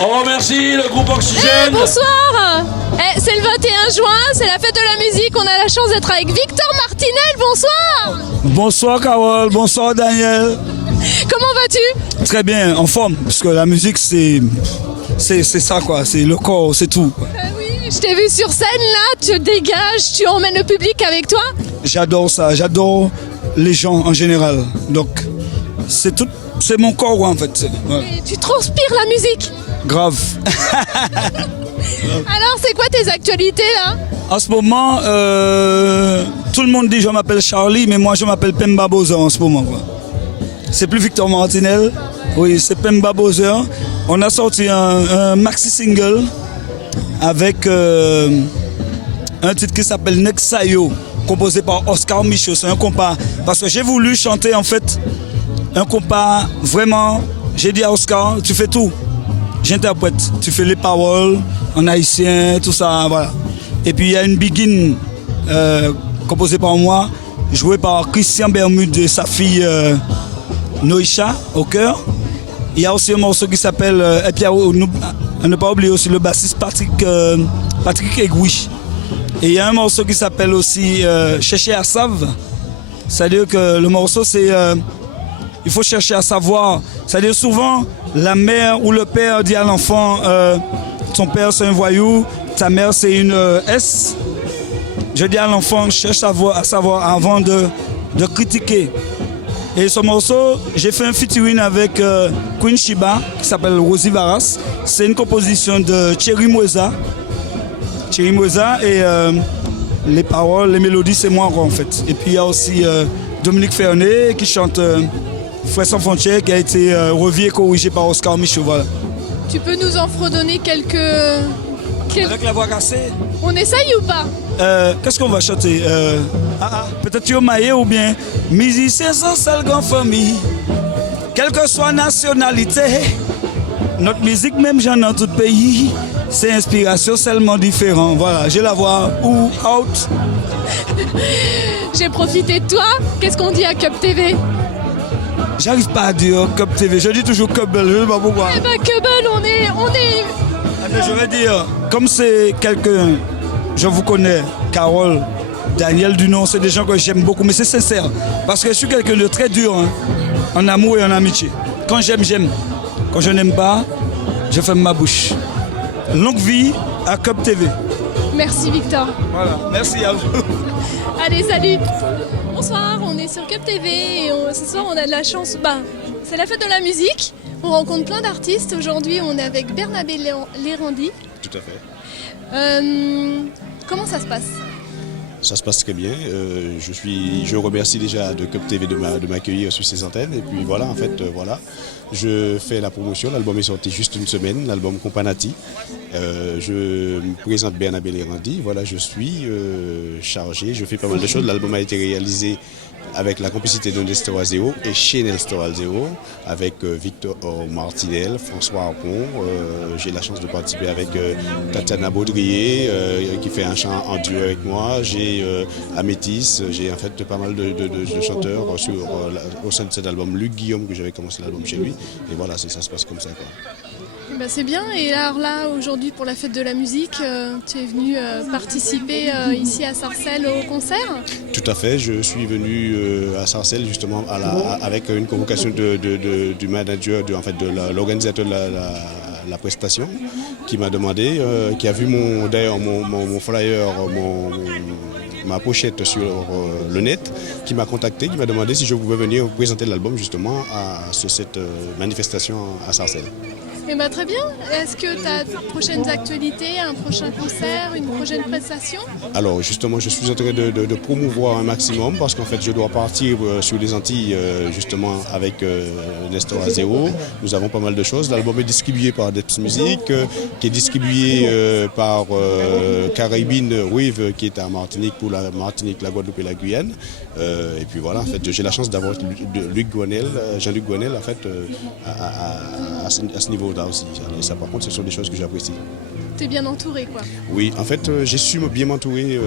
On remercie le groupe Oxygène. Bonsoir. C'est le 21 juin, c'est la fête de la musique. On a la chance d'être avec Victor Martinel. Bonsoir. Bonsoir Carole, bonsoir Daniel. Comment vas-tu? Très bien, en forme, parce que la musique c'est ça quoi, c'est le corps, c'est tout. Oui, je t'ai vu sur scène là, tu dégages, tu emmènes le public avec toi. J'adore ça, j'adore les gens en général. Donc c'est mon corps en fait. Ouais. Et tu transpires la musique. Grave. Alors c'est quoi tes actualités là? En ce moment, tout le monde dit je m'appelle Charlie, mais moi je m'appelle Pemba Bowser en ce moment. Quoi. C'est plus Victor Martinel, oui, c'est Pemba Bowser. On a sorti un maxi single avec un titre qui s'appelle Nexayo, composé par Oscar Michaud. C'est un compas, parce que j'ai voulu chanter en fait un compas vraiment. J'ai dit à Oscar, tu fais tout. J'interprète, tu fais les paroles en haïtien, tout ça, voilà. Et puis il y a une begin composée par moi, jouée par Christian Bermude et sa fille Noisha au chœur. Il y a aussi un morceau qui s'appelle, et puis à ne pas oublier aussi le bassiste Patrick Egouish. Et il y a un morceau qui s'appelle aussi Chercher à Save. C'est-à-dire que le morceau c'est, il faut chercher à savoir. C'est-à-dire souvent, la mère ou le père dit à l'enfant, ton père c'est un voyou, ta mère c'est une S. Je dis à l'enfant, cherche à savoir avant de critiquer. Et ce morceau, j'ai fait un featuring avec Queen Shiba, qui s'appelle Rosie Varas. C'est une composition de Thierry Mweza. Thierry Mweza et les paroles, les mélodies, c'est moi en fait. Et puis il y a aussi Dominique Fernet qui chante Frères sans frontières, qui a été revu et corrigé par Oscar Michaud. Voilà. Tu peux nous en fredonner quelques... Avec la voix cassée. On essaye ou pas? Qu'est-ce qu'on va chanter? Peut-être Yomaye ou bien musicien sans seule grande famille. Quelle que soit nationalité, notre musique, même j'en ai dans tout pays, c'est inspiration seulement différente. Voilà, j'ai la voix ou out. J'ai profité de toi. Qu'est-ce qu'on dit à Cup TV? J'arrive pas à dire Cup TV, je dis toujours Cup Bell, je sais pas pourquoi. Eh ben Cubble, on est... Je vais dire, comme c'est quelqu'un, je vous connais, Carole, Daniel Dunon, c'est des gens que j'aime beaucoup, mais c'est sincère. Parce que je suis quelqu'un de très dur, hein, en amour et en amitié. Quand j'aime, j'aime. Quand je n'aime pas, je ferme ma bouche. Longue vie à Cup TV. Merci Victor. Voilà, merci à vous. Allez, salut. Bonsoir, on est sur Cup TV et ce soir on a de la chance. C'est la fête de la musique. On rencontre plein d'artistes. Aujourd'hui, on est avec Bernabé Lérandi. Tout à fait. Comment ça se passe? Ça se passe très bien. Je remercie déjà de Cup TV de m'accueillir sur ses antennes. Et puis voilà, en fait, voilà, je fais la promotion. L'album est sorti juste une semaine, l'album Companati. Je me présente Bernabé Randi. Voilà, je suis chargé, je fais pas mal de choses. L'album a été réalisé avec la complicité de Nestor Azeo et chez Nestor Azeo, avec Victor Martinel, François Harpon. J'ai la chance de participer avec Tatiana Baudrier, qui fait un chant en duo avec moi. J'ai Amétis, j'ai en fait pas mal de chanteurs au sein de cet album. Luc Guillaume, que j'avais commencé l'album chez lui. Et voilà, ça se passe comme ça, quoi. Ben c'est bien, et alors là aujourd'hui pour la fête de la musique, tu es venu participer ici à Sarcelles au concert? Tout à fait, je suis venu à Sarcelles justement avec une convocation du manager, de l'organisateur de la prestation, qui m'a demandé, qui a vu d'ailleurs mon flyer, ma pochette sur le net, qui m'a contacté, qui m'a demandé si je pouvais venir présenter l'album justement sur cette manifestation à Sarcelles. Eh ben, très bien. Est-ce que tu as de prochaines actualités, un prochain concert, une prochaine prestation? Alors justement, je suis en train de promouvoir un maximum parce qu'en fait, je dois partir sur les Antilles justement avec Nestor Azeo. Nous avons pas mal de choses. L'album est distribué par Deps Music, qui est distribué par Caribbean Wave, qui est à Martinique pour la Martinique, la Guadeloupe et la Guyane. Et puis voilà, en fait, j'ai la chance d'avoir Jean-Luc Gouanel, en fait, à ce niveau-là aussi. Et ça, par contre, ce sont des choses que j'apprécie. T'es bien entouré, quoi. Oui, en fait, j'ai su bien m'entourer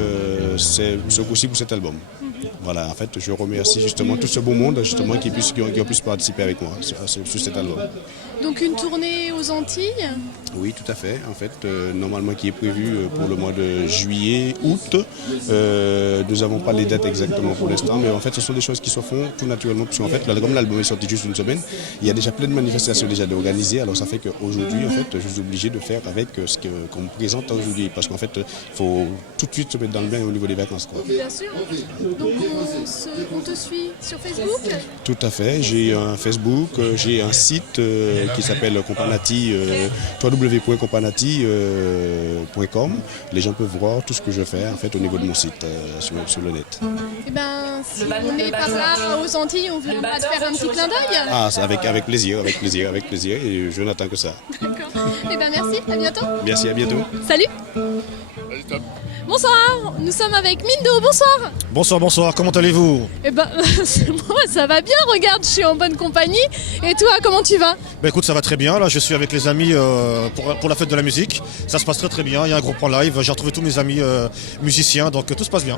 ce coup-ci pour cet album. Voilà, en fait, je remercie justement tout ce beau monde justement qui ont pu participer avec moi sur cet album. Donc une tournée aux Antilles? Oui, tout à fait. En fait, normalement qui est prévu pour le mois de juillet, août. Nous n'avons pas les dates exactement pour l'instant, mais en fait, ce sont des choses qui se font tout naturellement. Parce qu'en fait, comme l'album est sorti juste une semaine, il y a déjà plein de manifestations déjà organisées. Alors ça fait qu'aujourd'hui, en fait, je suis obligé de faire avec ce qu'on me présente aujourd'hui. Parce qu'en fait, il faut tout de suite se mettre dans le bain au niveau des vacances, quoi. Bien sûr. Donc on te suit sur Facebook? Tout à fait. J'ai un Facebook, j'ai un site qui s'appelle Companati, www.companati.com. Les gens peuvent voir tout ce que je fais en fait au niveau de mon site sur le net. Eh ben, si on est par là aux Antilles, on viendra te faire un petit clin d'œil. Ah, avec plaisir, et je n'attends que ça. D'accord. Eh ben merci, à bientôt. Merci, à bientôt. Salut. Bonsoir, nous sommes avec Mindo, bonsoir. Bonsoir, comment allez-vous? Eh ben, moi ça va bien, regarde, je suis en bonne compagnie. Et toi, comment tu vas? Bah écoute, ça va très bien, là je suis avec les amis pour la fête de la musique. Ça se passe très bien, il y a un groupe en live, j'ai retrouvé tous mes amis musiciens, donc tout se passe bien.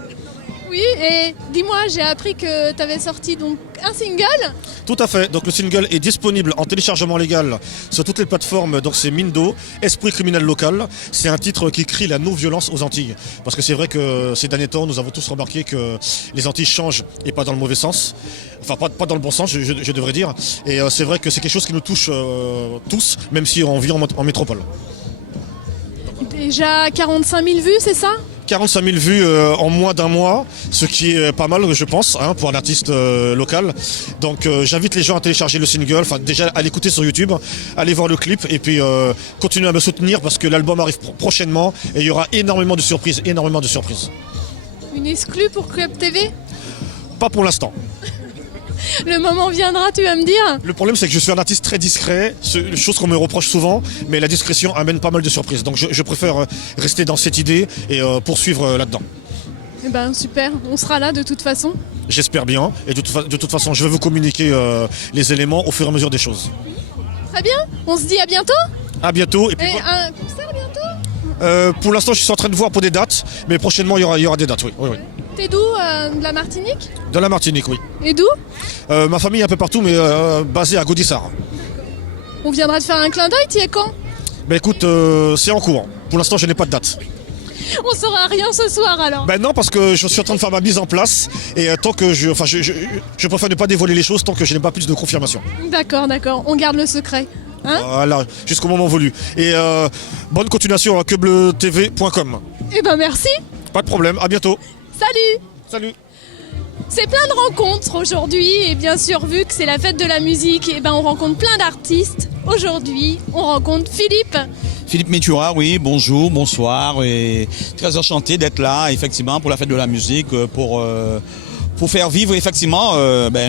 Oui, et dis-moi, j'ai appris que tu avais sorti donc un single. Tout à fait, donc le single est disponible en téléchargement légal sur toutes les plateformes, donc c'est Mindo, Esprit criminel local. C'est un titre qui crie la non-violence aux Antilles. Parce que c'est vrai que ces derniers temps, nous avons tous remarqué que les Antilles changent et pas dans le mauvais sens. Enfin, pas dans le bon sens, je devrais dire. Et c'est vrai que c'est quelque chose qui nous touche tous, même si on vit en métropole. Déjà 45 000 vues, c'est ça? 45 000 vues en moins d'un mois, ce qui est pas mal, je pense, pour un artiste local. Donc j'invite les gens à télécharger le single, enfin déjà à l'écouter sur YouTube, aller voir le clip et puis continuer à me soutenir parce que l'album arrive prochainement et il y aura énormément de surprises. Une exclue pour Cup TV? Pas pour l'instant. Le moment viendra, tu vas me dire. Le problème, c'est que je suis un artiste très discret, chose qu'on me reproche souvent, mais la discrétion amène pas mal de surprises. Donc je préfère rester dans cette idée et poursuivre là-dedans. Eh ben super, on sera là de toute façon. J'espère bien, et de toute façon, je vais vous communiquer les éléments au fur et à mesure des choses. Très bien, on se dit à bientôt. À bientôt. Et puis, un concert bientôt? Pour l'instant, je suis en train de voir pour des dates, mais prochainement, il y aura des dates, oui. T'es d'où? De la Martinique? De la Martinique, oui. Et d'où? Ma famille est un peu partout, mais basée à Gaudissart. On viendra te faire un clin d'œil, t'y es quand? Ben écoute, c'est en cours. Pour l'instant, je n'ai pas de date. On saura rien ce soir alors? Ben non, parce que je suis en train de faire ma mise en place, et tant que je préfère ne pas dévoiler les choses tant que je n'ai pas plus de confirmation. D'accord, on garde le secret. Hein? Voilà, jusqu'au moment voulu. Et bonne continuation à quebleutv.com. Eh ben merci. Pas de problème, à bientôt. Salut. C'est plein de rencontres aujourd'hui et bien sûr vu que c'est la fête de la musique, et ben on rencontre plein d'artistes aujourd'hui, on rencontre Philippe. Philippe Métura, oui, bonjour, bonsoir, et très enchanté d'être là, effectivement, pour la fête de la musique, pour faire vivre, effectivement,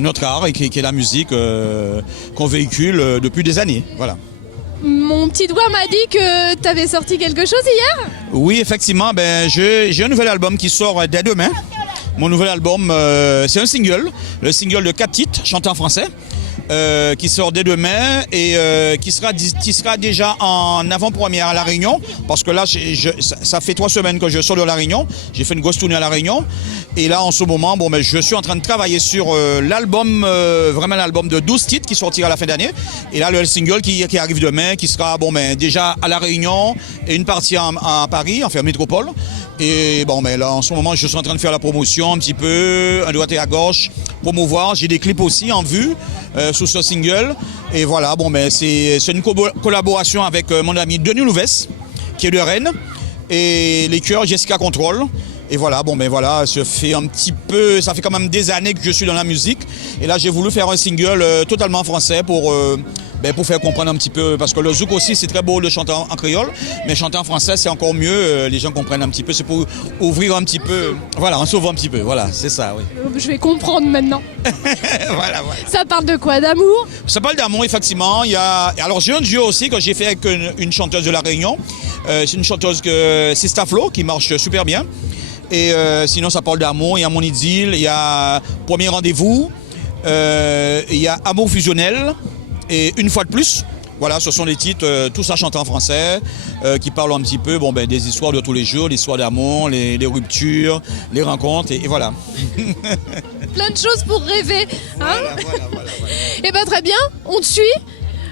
notre art, et qui est la musique qu'on véhicule depuis des années, voilà. Mon petit doigt m'a dit que tu avais sorti quelque chose hier. Oui, effectivement, j'ai un nouvel album qui sort dès demain. Mon nouvel album, c'est un single, le single de 4 titres, chanté en français. Qui sort dès demain et qui sera déjà en avant-première à La Réunion, parce que là ça fait 3 semaines que je sors de La Réunion, j'ai fait une grosse tournée à La Réunion, et là en ce moment je suis en train de travailler sur l'album, vraiment l'album de 12 titres qui sortira à la fin d'année, et là le single qui arrive demain, qui sera déjà à La Réunion et une partie à Paris, enfin métropole. Et là en ce moment je suis en train de faire la promotion un petit peu, à droite et à gauche, promouvoir, j'ai des clips aussi en vue sous ce single. Et voilà, c'est une collaboration avec mon ami Denis Louves, qui est de Rennes, et les chœurs Jessica Control. Et voilà, ça fait quand même des années que je suis dans la musique. Et là j'ai voulu faire un single totalement français pour faire comprendre un petit peu, parce que le zouk aussi c'est très beau de chanter en créole, mais chanter en français c'est encore mieux, les gens comprennent un petit peu, c'est pour ouvrir un petit peu, voilà, on s'ouvre un petit peu, voilà, c'est ça, oui. Je vais comprendre maintenant. Voilà. Ça parle de quoi, d'amour? Ça parle d'amour, effectivement. Alors j'ai un duo aussi que j'ai fait avec une chanteuse de La Réunion, c'est une chanteuse Sista Flo, qui marche super bien, et sinon ça parle d'amour, il y a Mon Idylle, il y a Premier Rendez-vous, il y a Amour Fusionnel, et Une fois de plus. Voilà, ce sont les titres, tout ça chanté en français, qui parlent un petit peu des histoires de tous les jours, l'histoire d'amour, les ruptures, les rencontres, et voilà. Plein de choses pour rêver. Hein, Voilà. Et très bien, on te suit.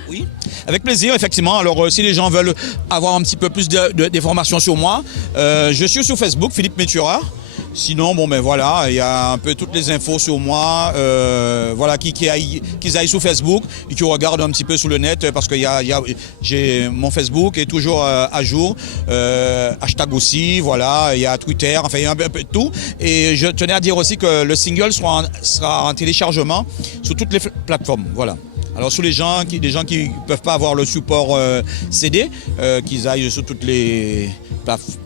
Oui, avec plaisir, effectivement. Alors, si les gens veulent avoir un petit peu plus d'informations sur moi, je suis sur Facebook, Philippe Métura. Sinon, voilà, il y a un peu toutes les infos sur moi, qu'ils aillent sur Facebook et qui regardent un petit peu sur le net, parce que j'ai mon Facebook est toujours à jour, hashtag aussi, voilà, il y a Twitter, enfin il y a un peu de tout. Et je tenais à dire aussi que le single sera en téléchargement sur toutes les plateformes, voilà. Alors sur des gens qui ne peuvent pas avoir le support CD, qu'ils aillent sur toutes les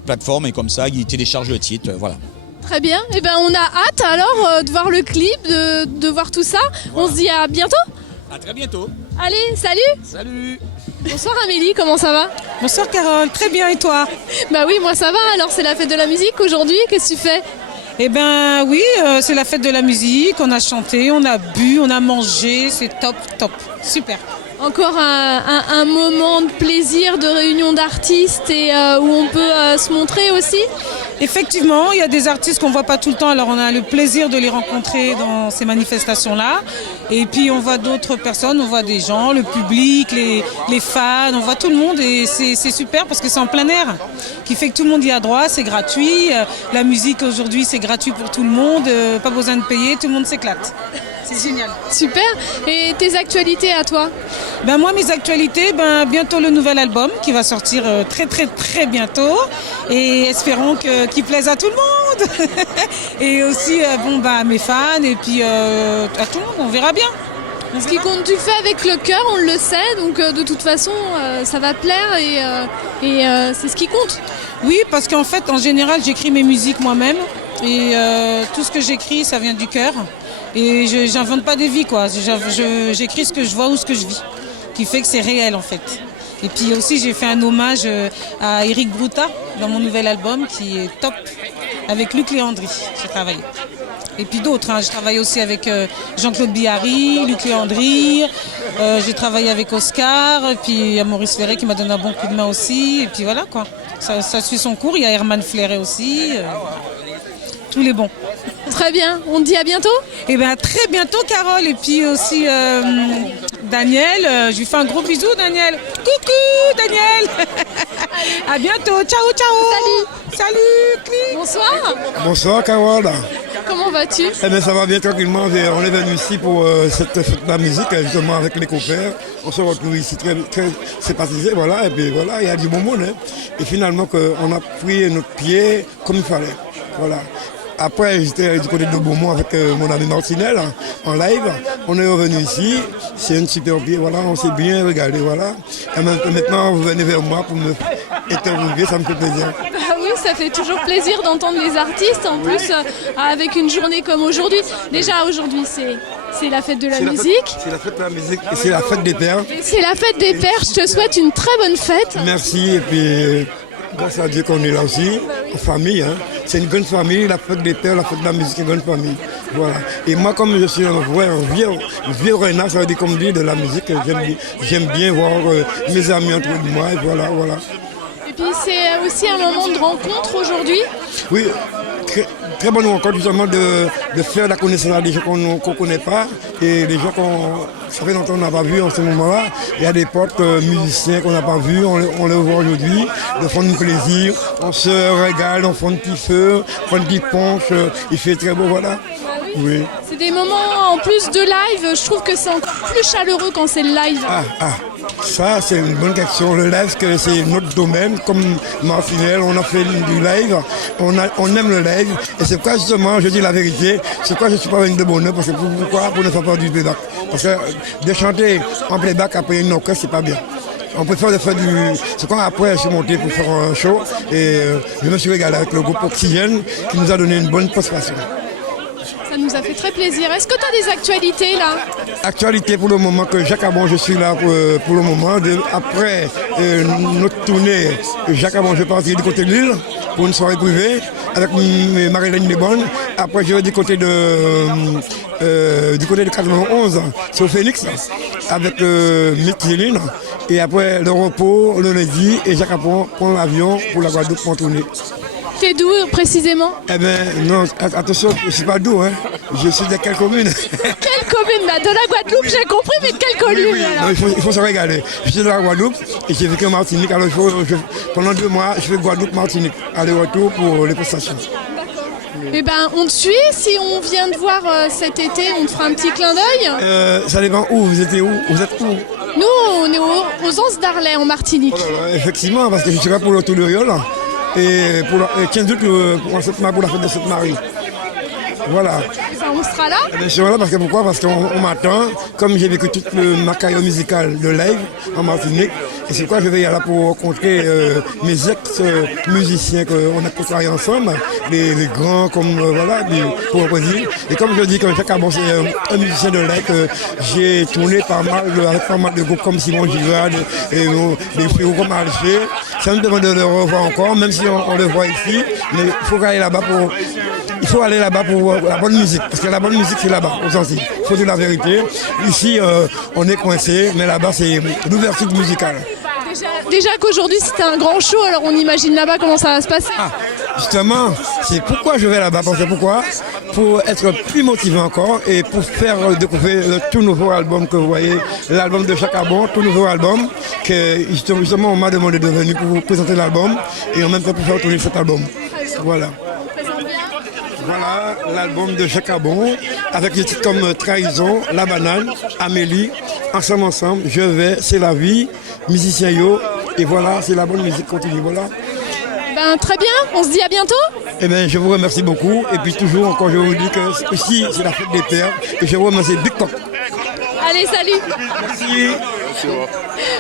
plateformes, et comme ça ils téléchargent le titre, voilà. Très bien, on a hâte alors de voir le clip, de voir tout ça. Voilà. On se dit à bientôt. À très bientôt. Allez, salut. Salut. Bonsoir Amélie, comment ça va? Bonsoir Carole, très bien, et toi? Oui, moi ça va, alors c'est la fête de la musique aujourd'hui, qu'est-ce que tu fais? Oui, c'est la fête de la musique, on a chanté, on a bu, on a mangé, c'est top, super. Encore un moment de plaisir, de réunion d'artistes, et où on peut se montrer aussi? Effectivement, il y a des artistes qu'on ne voit pas tout le temps, alors on a le plaisir de les rencontrer dans ces manifestations-là. Et puis on voit d'autres personnes, on voit des gens, le public, les fans, on voit tout le monde, et c'est super parce que c'est en plein air, qui fait que tout le monde y a droit, c'est gratuit. La musique aujourd'hui c'est gratuit pour tout le monde, pas besoin de payer, tout le monde s'éclate. C'est génial. Super. Et tes actualités à toi? Moi, mes actualités, bientôt le nouvel album qui va sortir très très très bientôt, et espérons qu'il plaise à tout le monde. Et aussi à mes fans, et puis à tout le monde, on verra bien. Ce qui compte, tu le fais avec le cœur, on le sait, donc de toute façon ça va plaire, et c'est ce qui compte. Oui, parce qu'en fait, en général, j'écris mes musiques moi-même, et tout ce que j'écris, ça vient du cœur. Et j'invente pas des vies, quoi. J'écris ce que je vois ou ce que je vis, qui fait que c'est réel, en fait. Et puis aussi, j'ai fait un hommage à Eric Bruta dans mon nouvel album, qui est top, avec Luc Léandri, j'ai travaillé. Et puis d'autres, je travaille aussi avec Jean-Claude Bihari, Luc Léandri, j'ai travaillé avec Oscar, et puis il y a Maurice Ferré qui m'a donné un bon coup de main aussi, et puis voilà, quoi. Ça suit son cours, il y a Herman Fleuret aussi, tous les bons. Très bien, on te dit à bientôt? Très bientôt Carole, et puis aussi Daniel, je lui fais un gros bisou Daniel. Coucou Daniel. À bientôt, ciao. Salut Cli. Bonsoir. Bonsoir Carole. Comment vas-tu? Ça va bien tranquillement, on est venu ici pour cette fête de la musique, justement avec les copains. On se retrouve ici très sympathisés, voilà, et puis voilà, il y a du bon monde, hein. Et finalement on a pris notre pied comme il fallait, voilà. après, j'étais du côté de Beaumont avec mon ami Martinel en live. On est revenu ici. C'est une super pied. Voilà, on s'est bien regardé. Voilà. Et maintenant, vous venez vers moi pour me interviewer. Ça me fait plaisir. Bah oui, ça fait toujours plaisir d'entendre les artistes, en plus avec une journée comme aujourd'hui. Déjà aujourd'hui c'est la fête de la musique. C'est la fête de la musique et c'est la fête des pères. C'est la fête des pères, je te souhaite une très bonne fête. Merci et puis grâce à Dieu qu'on est là aussi, en famille. Hein. C'est une grande famille, la fête des pères, la fête de la musique, une grande famille. Voilà. Et moi comme je suis un vieux renard, ça veut dire comme dit de la musique, j'aime bien voir mes amis entre moi et voilà. Et puis c'est aussi un moment de rencontre aujourd'hui. Oui, très bonne rencontre justement de faire la connaissance des gens qu'on ne connaît pas et des gens ça fait longtemps qu'on n'a pas vu en ce moment-là. Il y a des potes musiciens qu'on n'a pas vus, on les voit aujourd'hui, ils font du plaisir, on se régale, on fait un petit feu, on fait un petit punch, il fait très beau, voilà. Oui. C'est des moments en plus de live, je trouve que c'est encore plus chaleureux quand c'est le live. Ça c'est une bonne question. Le live, c'est notre domaine. Comme Martinel, on a fait du live, on aime le live. Et c'est pourquoi justement, je dis la vérité, c'est pourquoi je suis pas venu de bonheur, parce que pourquoi? Pour ne pas faire du playback. Parce que de chanter en playback après une orchestre, c'est pas bien. On préfère faire du... C'est quand après je suis monté pour faire un show et je me suis régalé avec le groupe Oxygène qui nous a donné une bonne prestation. Ça nous a fait très plaisir. Est-ce que tu as des actualités là? Actualité pour le moment que Jacques Abon, je suis là pour le moment. Après notre tournée, Jacques Abon, je pars du côté de Lille pour une soirée privée avec Marie-Hélène Lebonne. Après, je vais du côté de 91, c'est au Phoenix, avec Mythiline. Et après, le repos, le lundi, et Jacques Abon prend l'avion pour la Guadeloupe pour tourner. T'es d'où précisément? Eh bien, non, attention, je ne suis pas d'où, hein. Je suis de quelle commune? Quelle commune? Bah, de la Guadeloupe, j'ai compris, mais quelle commune alors? Non, il faut se régaler. Je suis de la Guadeloupe et j'ai vécu en Martinique. Alors, pendant 2 mois, je fais Guadeloupe-Martinique, aller-retour pour les prestations. Eh ben, on te suit. Si on vient te voir cet été, on te fera un petit clin d'œil. Ça dépend où. Vous êtes où? Nous, on est aux Anses d'Arlay, en Martinique. Effectivement, parce que je suis là pour le Tour de Riol. Et pour 15 août pour la fête de Sainte-Marie. Voilà. On sera là? Je suis là parce que pourquoi? Parce qu'on m'attend, comme j'ai vécu toute ma carrière musicale de live en Martinique, et c'est pourquoi je vais y aller pour rencontrer mes ex-musiciens qu'on a côtoyés ensemble, les grands comme voilà, pour Brésil. Et comme je dis que Jacques Abon, c'est un musicien de live, j'ai tourné avec pas mal de groupes comme Simon Gilles et des frérots comme Alger. Ça me demande de le revoir encore, même si on le voit ici, mais il faut aller là-bas pour la bonne musique, parce que la bonne musique c'est là-bas, aux Antilles. Il faut dire la vérité. Ici, on est coincé, mais là-bas c'est l'ouverture musicale. Déjà qu'aujourd'hui c'était un grand show, alors on imagine là-bas comment ça va se passer. Justement, c'est pourquoi je vais là-bas, parce que pourquoi? Pour être plus motivé encore et pour faire découvrir le tout nouveau album que vous voyez, l'album de Jacques Abon, tout nouveau album, que justement on m'a demandé de venir pour vous présenter l'album et en même temps pour faire tourner cet album. Voilà. Voilà l'album de Jacques Abon, avec des titres comme Trahison, La Banane, Amélie, Ensemble, Je vais, C'est la vie, Musicien Yo, et voilà, c'est la bonne musique continue, voilà. Ben, très bien, on se dit à bientôt. Eh bien, je vous remercie beaucoup, et puis toujours encore, je vous dis que ici, c'est la fête des pères, et je vous remercie Big Top. Allez, salut. Merci.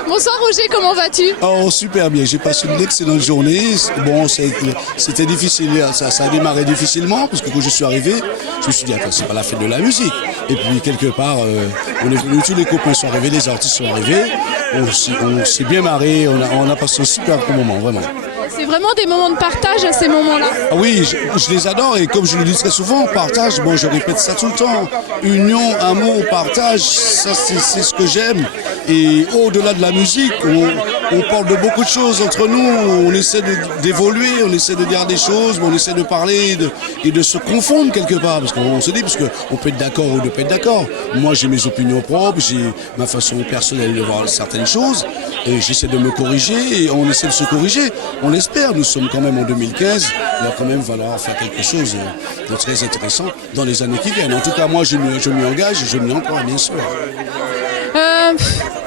Bonsoir Roger, comment vas-tu? Oh, super bien, j'ai passé une excellente journée. Bon, c'était difficile, ça a démarré difficilement, parce que quand je suis arrivé, je me suis dit, attends, c'est pas la fête de la musique. Et puis, quelque part, on est venus, tous les copains sont arrivés, les artistes sont arrivés, on s'est bien marré, on a passé un super bon moment, vraiment. C'est vraiment des moments de partage à ces moments-là. Ah oui, je les adore et comme je le dis très souvent, partage, bon je répète ça tout le temps, union, amour, partage, ça c'est ce que j'aime. Et au-delà de la musique, on parle de beaucoup de choses entre nous, on essaie d'évoluer, on essaie de dire des choses, on essaie de parler et de se confondre quelque part, parce qu'on se dit, parce qu'on peut être d'accord ou ne pas être d'accord. Moi j'ai mes opinions propres, j'ai ma façon personnelle de voir certaines choses, et j'essaie de me corriger et on essaie de se corriger, on l'espère, nous sommes quand même en 2015, il va quand même falloir faire quelque chose de très intéressant dans les années qui viennent. En tout cas moi je m'y engage et je m'y emploie bien sûr.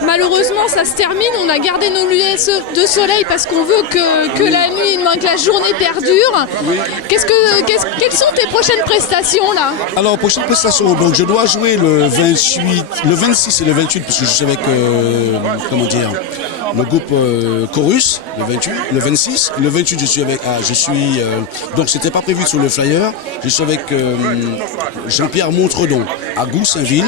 malheureusement ça se termine. On a gardé nos lunettes de soleil parce qu'on veut que la nuit, que la journée perdure. Quelles sont tes prochaines prestations là? Alors, prochaine prestation, donc je dois jouer le 26 et le 28, parce que je suis avec, le groupe Chorus, le 26. Le 28, donc c'était pas prévu sur le flyer. Je suis avec Jean-Pierre Montredon à Goussainville.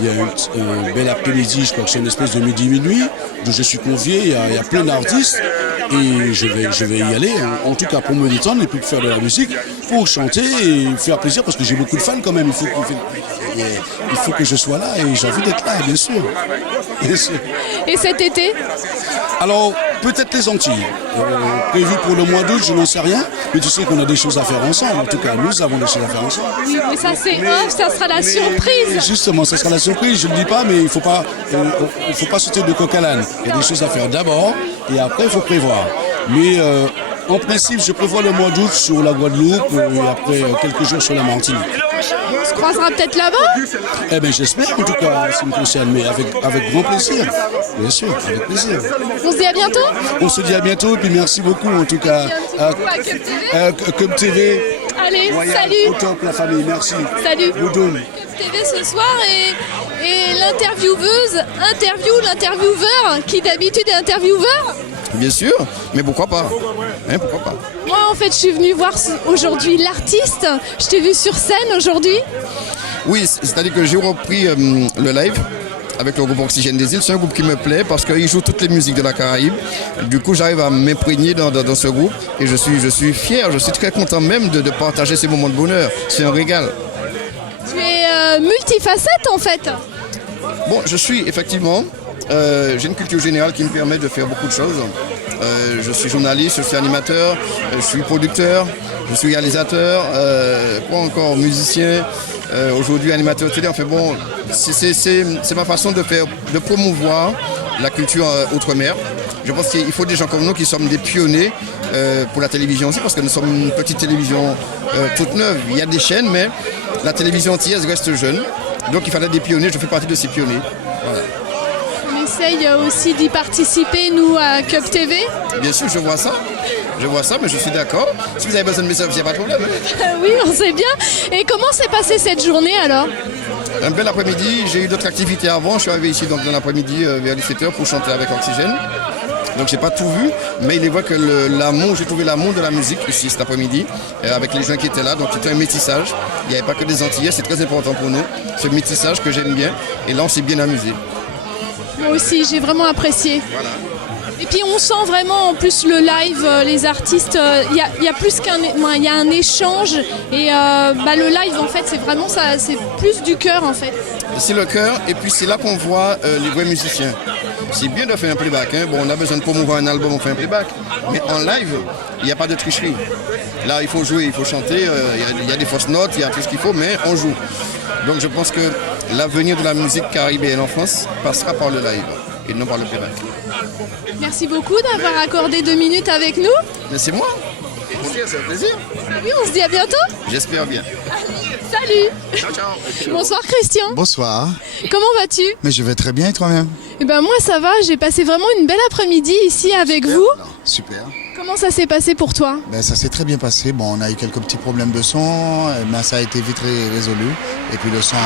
Il y a un bel après-midi, je crois que c'est une espèce de midi-minuit, où je suis convié, il y a plein d'artistes, et je vais y aller, en tout cas pour me détendre et puis pour faire de la musique, pour chanter et faire plaisir, parce que j'ai beaucoup de fans quand même, il faut que je sois là, et j'ai envie d'être là, bien sûr. Bien sûr. Et cet été? Alors, peut-être les Antilles. Prévu pour le mois d'août, je n'en sais rien, mais tu sais qu'on a des choses à faire ensemble, en tout cas, nous avons des choses à faire ensemble. Oui, mais ça c'est off, ça sera la surprise. Justement, ça sera la surprise, je ne le dis pas, mais il ne faut pas sauter de coq à l'âne. Il y a des choses à faire d'abord, et après, il faut prévoir. Mais en principe, je prévois le mois d'août sur la Guadeloupe, et après quelques jours sur la Martinique. On se croisera peut-être là-bas? Eh bien, j'espère, en tout cas, en ce qui me concerne, mais avec grand plaisir. Bien sûr, avec plaisir. On se dit à bientôt? On se dit à bientôt, et puis merci beaucoup, en tout cas, à Cub TV. Allez, Royal, salut. au top, la famille, merci. Salut. Boudoum. TV ce soir et l'intervieweur qui d'habitude est intervieweur. Bien sûr, mais pourquoi pas? Pourquoi pas? Moi en fait je suis venue voir aujourd'hui l'artiste, je t'ai vu sur scène aujourd'hui. Oui, c'est-à-dire que j'ai repris le live avec le groupe Oxygène des Îles. C'est un groupe qui me plaît parce qu'il joue toutes les musiques de la Caraïbe. Du coup j'arrive à m'imprégner dans ce groupe et je suis fier, je suis très content même de partager ces moments de bonheur. C'est un régal. Tu es multifacette en fait. Bon, je suis effectivement, j'ai une culture générale qui me permet de faire beaucoup de choses. Je suis journaliste, je suis animateur, je suis producteur, je suis réalisateur, quoi encore, musicien, aujourd'hui animateur télé. Enfin bon, c'est ma façon de promouvoir la culture outre-mer. Je pense qu'il faut des gens comme nous qui sommes des pionniers pour la télévision aussi, parce que nous sommes une petite télévision toute neuve. Il y a des chaînes, mais la télévision antillaise reste jeune. Donc il fallait des pionniers, je fais partie de ces pionniers. Voilà. On essaye aussi d'y participer, nous, à Cub TV. Bien sûr, je vois ça, mais je suis d'accord. Si vous avez besoin de mes services, il n'y a pas de problème. Oui, on sait bien. Et comment s'est passée cette journée alors? Un bel après-midi, j'ai eu d'autres activités avant. Je suis arrivé ici donc, dans l'après-midi vers 17h pour chanter avec Oxygène. Donc j'ai pas tout vu, mais il est vrai que j'ai trouvé l'amour de la musique ici cet après-midi, avec les gens qui étaient là, donc c'était un métissage. Il n'y avait pas que des Antillais, c'est très important pour nous, ce métissage que j'aime bien, et là on s'est bien amusé. Moi aussi, j'ai vraiment apprécié. Voilà. Et puis on sent vraiment en plus le live, les artistes, il y a plus il y a un échange et le live en fait c'est vraiment ça, c'est plus du cœur en fait. C'est le cœur et puis c'est là qu'on voit les vrais musiciens. C'est bien de faire un playback, hein. Bon on a besoin de promouvoir un album, on fait un playback, mais en live il n'y a pas de tricherie. Là il faut jouer, il faut chanter, il y a des fausses notes, il y a tout ce qu'il faut, mais on joue. Donc je pense que l'avenir de la musique caribéenne en France passera par le live et non par le playback. Merci beaucoup d'avoir accordé 2 minutes avec nous. Mais c'est moi. C'est un plaisir. Oui, on se dit à bientôt. J'espère bien. Salut. Ciao, ciao. Bonsoir Christian. Bonsoir. Comment vas-tu? Mais je vais très bien et toi-même? Eh ben moi ça va, j'ai passé vraiment une belle après-midi ici avec vous. Super. Comment ça s'est passé pour toi? Ben, ça s'est très bien passé. Bon, on a eu quelques petits problèmes de son, mais ça a été vite résolu. Et puis le son,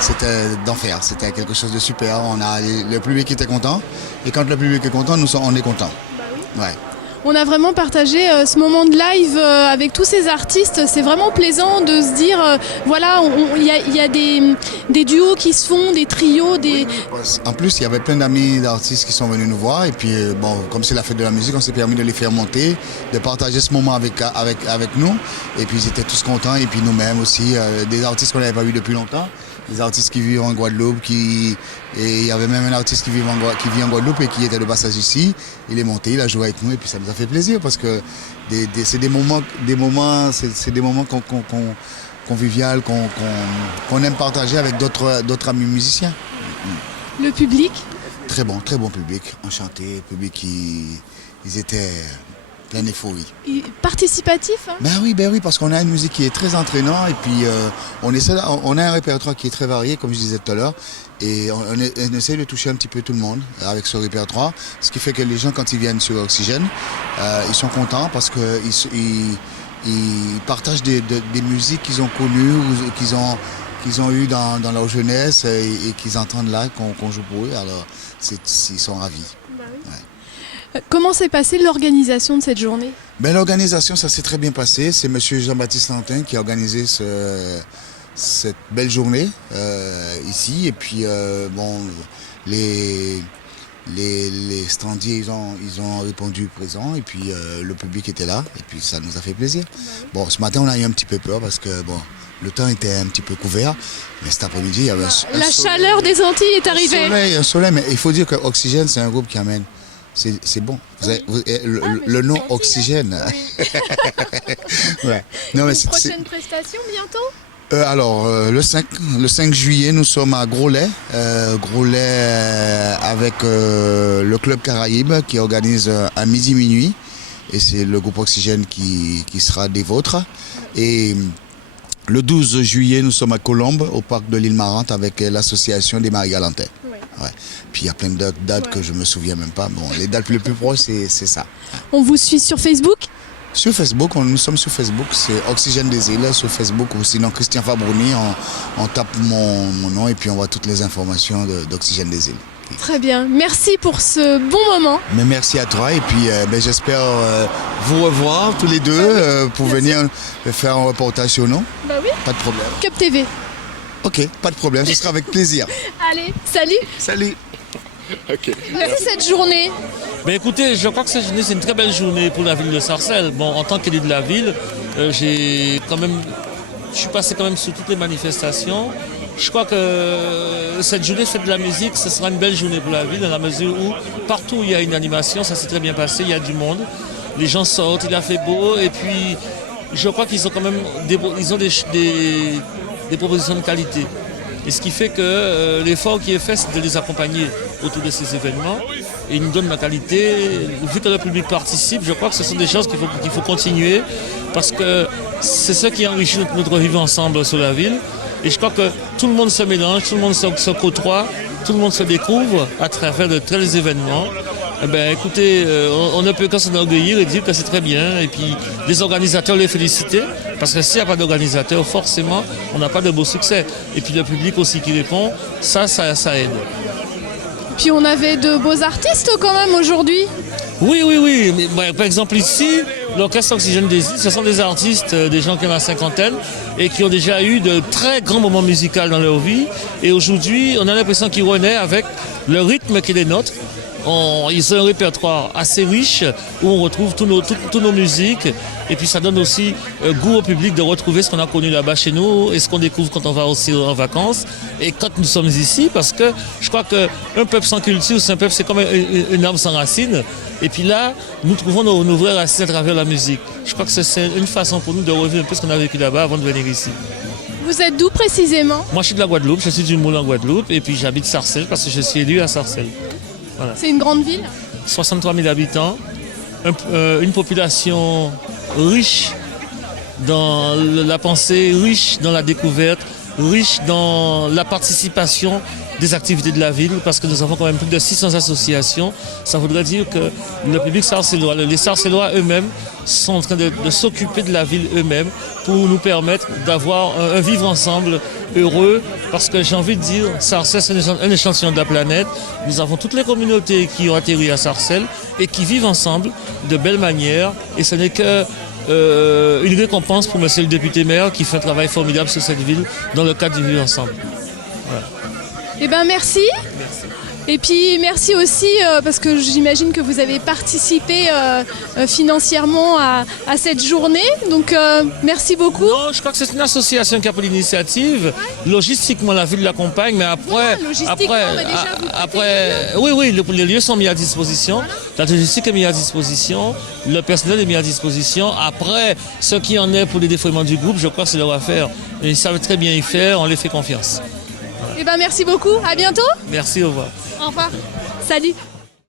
c'était d'enfer. C'était quelque chose de super. Le public était content. Et quand le public est content, on est content. Ouais. On a vraiment partagé ce moment de live avec tous ces artistes. C'est vraiment plaisant de se dire, voilà, il y a des duos qui se font, des trios. En plus, il y avait plein d'amis d'artistes qui sont venus nous voir. Et puis, comme c'est la fête de la musique, on s'est permis de les faire monter, de partager ce moment avec nous. Et puis, ils étaient tous contents. Et puis, nous-mêmes aussi, des artistes qu'on n'avait pas vus depuis longtemps. Des artistes qui vivent en Guadeloupe, et il y avait même un artiste qui vit en Guadeloupe et qui était de passage ici. Il est monté, il a joué avec nous et puis ça nous a fait plaisir parce que c'est des moments conviviaux qu'on aime partager avec d'autres amis musiciens. Le public? Très bon public, enchanté, public ils étaient pleine d'euphorie. Participatif hein? Ben oui, parce qu'on a une musique qui est très entraînante et puis on a un répertoire qui est très varié, comme je disais tout à l'heure, et on essaie de toucher un petit peu tout le monde avec ce répertoire, ce qui fait que les gens, quand ils viennent sur Oxygène, ils sont contents parce qu'ils partagent des musiques qu'ils ont connues ou qu'ils ont eues dans leur jeunesse et qu'ils entendent là qu'on joue pour eux, alors ils sont ravis. Bah oui. Ouais. Comment s'est passée l'organisation de cette journée? L'organisation, ça s'est très bien passé. C'est M. Jean-Baptiste Lantin qui a organisé cette belle journée ici. Et puis, les standiers, ils ont répondu présent. Et puis, le public était là. Et puis, ça nous a fait plaisir. Bon, ce matin, on a eu un petit peu peur parce que, le temps était un petit peu couvert. Mais cet après-midi, il y avait la chaleur des Antilles est arrivée. Un soleil, mais il faut dire que Oxygène, c'est un groupe qui amène. C'est bon. Le nom Oxygène. Ouais. Non, mais prochaine prestation bientôt? Alors, le 5 juillet, nous sommes à Groslay. Avec le Club Caraïbe qui organise à midi-minuit. Et c'est le groupe Oxygène qui sera des vôtres. Et le 12 juillet, nous sommes à Colombes, au parc de l'île Marante, avec l'association des Marie-Galantais. Ouais. Puis il y a plein de dates que je me souviens même pas. Bon, les dates les plus proches, c'est ça. On vous suit sur Facebook? Sur Facebook, nous sommes sur Facebook, c'est Oxygène des Îles sur Facebook, ou sinon Christian Fabrouni, on tape mon nom et puis on voit toutes les informations d'Oxygène des Îles. Très bien, merci pour ce bon moment. Mais merci à toi et puis j'espère vous revoir tous les deux pour venir faire un reportage sur nous. Bah oui. Pas de problème. Cup TV. Ok, pas de problème, ce sera avec plaisir. Allez, salut. Salut. Ok. Merci cette journée. Ben écoutez, je crois que cette journée c'est une très belle journée pour la ville de Sarcelles. Bon, en tant qu'élu de la ville, je suis passé quand même sur toutes les manifestations. Je crois que cette journée fête de la musique, ce sera une belle journée pour la ville dans la mesure où partout où il y a une animation, ça s'est très bien passé, il y a du monde, les gens sortent, il a fait beau et puis je crois qu'ils ont quand même des propositions de qualité. Et ce qui fait que l'effort qui est fait, c'est de les accompagner autour de ces événements. Et ils nous donnent la qualité. Vu que le public participe, je crois que ce sont des choses qu'il faut continuer parce que c'est ce qui enrichit notre vivre ensemble sur la ville. Et je crois que tout le monde se mélange, tout le monde se côtoie, tout le monde se découvre à travers de tels événements. Eh bien, écoutez, on ne peut que s'enorgueillir et dire que c'est très bien. Et puis, les organisateurs, les féliciter. Parce que s'il n'y a pas d'organisateurs, forcément, on n'a pas de beau succès. Et puis, le public aussi qui répond, ça aide. Puis, on avait de beaux artistes quand même aujourd'hui. Oui. Mais, par exemple, ici, l'Orchestre Oxygène des Îles, ce sont des artistes, des gens qui ont la cinquantaine et qui ont déjà eu de très grands moments musicaux dans leur vie. Et aujourd'hui, on a l'impression qu'ils renaissent avec le rythme qui est le nôtre. Ils ont un répertoire assez riche où on retrouve toutes nos musiques et puis ça donne aussi goût au public de retrouver ce qu'on a connu là-bas chez nous et ce qu'on découvre quand on va aussi en vacances et quand nous sommes ici parce que je crois qu'un peuple sans culture, c'est un peuple, c'est comme une arbre sans racines et puis là, nous trouvons nos vraies racines à travers la musique. Je crois que c'est une façon pour nous de revivre un peu ce qu'on a vécu là-bas avant de venir ici. Vous êtes d'où précisément? Moi je suis de la Guadeloupe, je suis du Moulin en Guadeloupe et puis j'habite Sarcelles parce que je suis élu à Sarcelles. Voilà. C'est une grande ville? 63 000 habitants, une population riche dans la pensée, riche dans la découverte, riche dans la participation des activités de la ville, parce que nous avons quand même plus de 600 associations. Ça voudrait dire que le public sarcellois, les Sarcellois eux-mêmes sont en train de s'occuper de la ville eux-mêmes pour nous permettre d'avoir un vivre ensemble heureux, parce que j'ai envie de dire, Sarcelles c'est un échantillon de la planète. Nous avons toutes les communautés qui ont atterri à Sarcelles et qui vivent ensemble de belle manière, et ce n'est que une récompense pour monsieur le député maire qui fait un travail formidable sur cette ville dans le cadre du vivre ensemble. Voilà. Eh bien merci. Et puis merci aussi parce que j'imagine que vous avez participé financièrement à cette journée. Donc merci beaucoup. Non, je crois que c'est une association qui a pris l'initiative. Logistiquement, la ville l'accompagne, mais après, oui, les lieux sont mis à disposition. Voilà. La logistique est mise à disposition. Le personnel est mis à disposition. Après, ce qui en est pour les défoulements du groupe, je crois que c'est leur affaire. Ils savent très bien y faire. On les fait confiance. Eh ben merci beaucoup, à bientôt. Merci, au revoir. Au revoir. Salut.